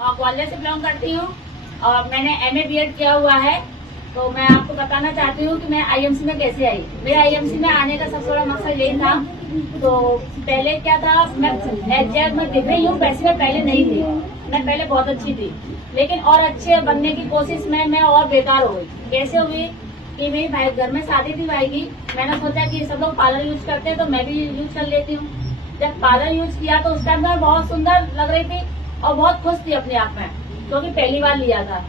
ग्वालियर से बिलोंग करती हूँ और मैंने MA BEd किया हुआ है। तो मैं आपको बताना चाहती हूँ कि मैं IMC में कैसे आई। मेरा IMC में आने का सबसे बड़ा मकसद यही था। तो पहले क्या था, मैं एग्जैक्ट में दिख रही हूँ, वैसे मैं पहले नहीं थी। मैं पहले बहुत अच्छी थी, लेकिन और अच्छे बनने की कोशिश में मैं और बेकार हो गई। कैसे हुई कि मेरी भाई घर में शादी थी भाई की। मैंने सोचा कि सब लोग पार्लर यूज करते हैं तो मैं भी यूज कर लेती हूँ। जब पार्लर यूज किया तो उस टाइम मैं बहुत सुंदर लग रही थी और बहुत खुश थी अपने आप में, क्योंकि पहली बार लिया था।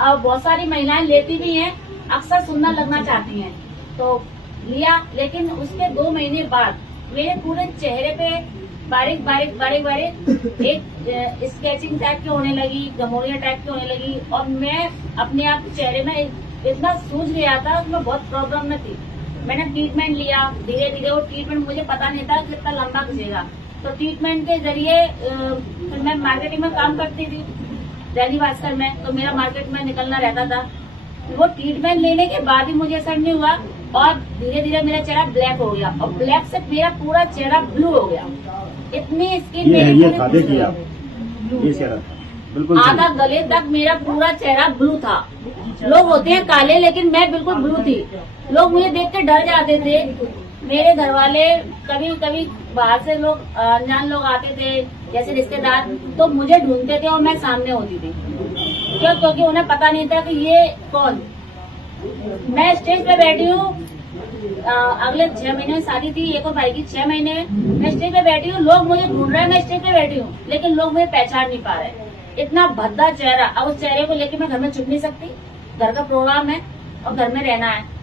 अब बहुत सारी महिलाएं लेती भी हैं, अक्सर सुंदर लगना चाहती हैं, तो लिया। लेकिन उसके 2 महीने बाद मेरे पूरे चेहरे पे बारीक बारीक एक स्केचिंग टाइप की होने लगी, गमोरिया टाइप की होने लगी, और मैं अपने आप चेहरे में इतना सूज गया था, उसमें बहुत प्रॉब्लम में थी। मैंने ट्रीटमेंट लिया, धीरे धीरे वो ट्रीटमेंट, मुझे पता नहीं था कितना लंबा खिंचेगा। तो ट्रीटमेंट के जरिए फिर मैं मार्केटिंग में काम करती थी दैनिक भास्कर में, तो मेरा मार्केट में निकलना रहता था। वो ट्रीटमेंट लेने के बाद भी मुझे असर नहीं हुआ और धीरे धीरे मेरा चेहरा ब्लैक हो गया और ब्लैक से मेरा पूरा चेहरा ब्लू हो गया। इतनी स्किन बिल्कुल आधा गले तक मेरा पूरा चेहरा ब्लू था। लोग होते हैं काले, लेकिन मैं बिल्कुल ब्लू थी। लोग मुझे देख के डर जाते थे। मेरे घर वाले, कभी कभी बाहर से लोग, अनजान लोग आते थे जैसे रिश्तेदार, तो मुझे ढूंढते थे और मैं सामने होती थी। क्यों? क्योंकि उन्हें पता नहीं था कि ये कौन। मैं स्टेज पे बैठी हूँ, अगले 6 महीने में शादी थी एक और भाई की, 6 महीने मैं स्टेज पे बैठी हूँ, लोग मुझे ढूंढ रहे हैं, मैं स्टेज पे बैठी हूँ, लेकिन लोग मुझे पहचान नहीं पा रहे। इतना भद्दा चेहरा। अब उस चेहरे को लेके मैं घर में छुप नहीं सकती, घर का प्रोग्राम है और घर में रहना है।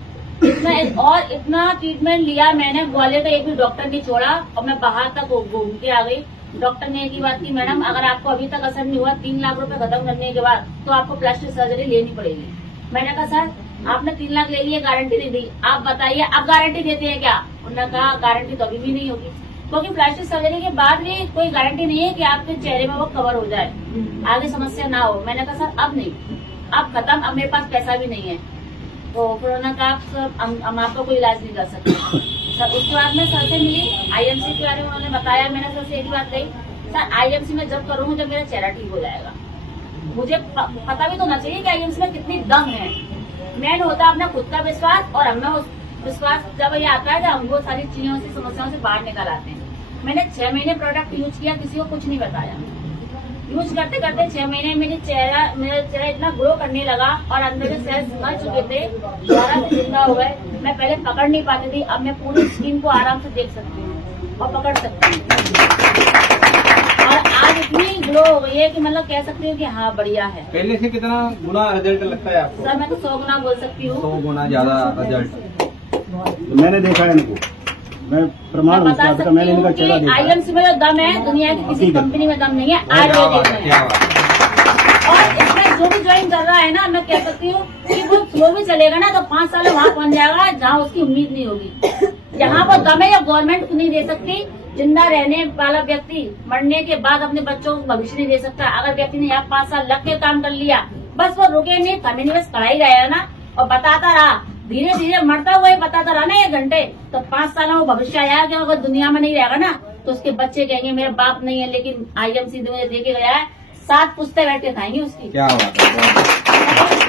इतना ट्रीटमेंट लिया मैंने, ग्वालियर का एक भी डॉक्टर नहीं छोड़ा और मैं बाहर तक घूम के आ गई। डॉक्टर ने एक ही बात की, मैडम अगर आपको अभी तक असर नहीं हुआ 3 लाख रुपए खत्म करने के बाद, तो आपको प्लास्टिक सर्जरी लेनी पड़ेगी। मैंने कहा सर आपने 3 लाख ले लिए, गारंटी नहीं दी, आप बताइए अब गारंटी देते हैं क्या? उन्होंने कहा गारंटी तो अभी भी नहीं होगी, क्योंकि प्लास्टिक सर्जरी के बाद भी कोई गारंटी नहीं है कि आपके चेहरे में वो कवर हो जाए, आगे समस्या ना हो। मैंने कहा सर अब नहीं, अब खत्म, अब मेरे पास पैसा भी नहीं है। तो फिर उन्होंने कहा हम आपका कोई इलाज नहीं कर सकते। सर उसके बाद मैं सर से मिली, IMC के बारे में उन्होंने बताया। मैंने सर से एक बात कही, सर IMC में जब करूँगी जब मेरा चेहरा ठीक हो जाएगा। मुझे पता भी तो होना चाहिए कि IMC में कितनी दम है। मेन होता है अपना खुद का विश्वास, और हमें उस विश्वास जब ये आता है जब हमको सारी चीजों से, समस्याओं से बाहर निकल आते हैं। मैंने 6 महीने प्रोडक्ट यूज किया, किसी को कुछ नहीं बताया। यूज करते करते 6 महीने मेरा चेहरा इतना ग्लो करने लगा और अंदर के सेल्स मर चुके थे, दोबारा से जिंदा हो गए। मैं पहले पकड़ नहीं पाती थी, अब मैं पूरी स्किन को आराम से देख सकती हूँ और पकड़ सकती हूँ। और आज इतनी ग्लो हो गई है कि मतलब कह सकती हूँ कि हाँ बढ़िया है। पहले से कितना गुना रिजल्ट लगता है आपको? सर मैं तो 100 गुना बोल सकती हूँ। 100 गुना ज्यादा रिजल्ट मैंने देखा है इनको, मैं प्रमाण बता सकती हूँ कि IMC में जो दम है दुनिया की किसी कंपनी में दम नहीं है, आयुर्वेदिक में। और इसमें जो भी ज्वाइन कर रहा है ना, मैं कह सकती हूँ कि वो फ्लो भी चलेगा ना तो 5 साल वहाँ पहुँच जाएगा जहाँ उसकी उम्मीद नहीं होगी। जहाँ वो दम है या गवर्नमेंट नहीं दे सकती। जिंदा रहने वाला व्यक्ति मरने के बाद अपने बच्चों को भविष्य नहीं दे सकता। अगर व्यक्ति ने यहाँ 5 साल लग के काम कर लिया, बस वो रुके नहीं, थमे नहीं, बस पढ़ाई रहेगा ना और बताता रहा, धीरे धीरे मरता हुआ ही बताता रहा ना 1 घंटे, तो 5 साल में वो भविष्य आया कि अगर दुनिया में नहीं रहेगा ना तो उसके बच्चे कहेंगे मेरा बाप नहीं है, लेकिन IMC मुझे दे के गया है, 7 पुश्ते बैठ के खाएंगे उसकी। क्या बात है।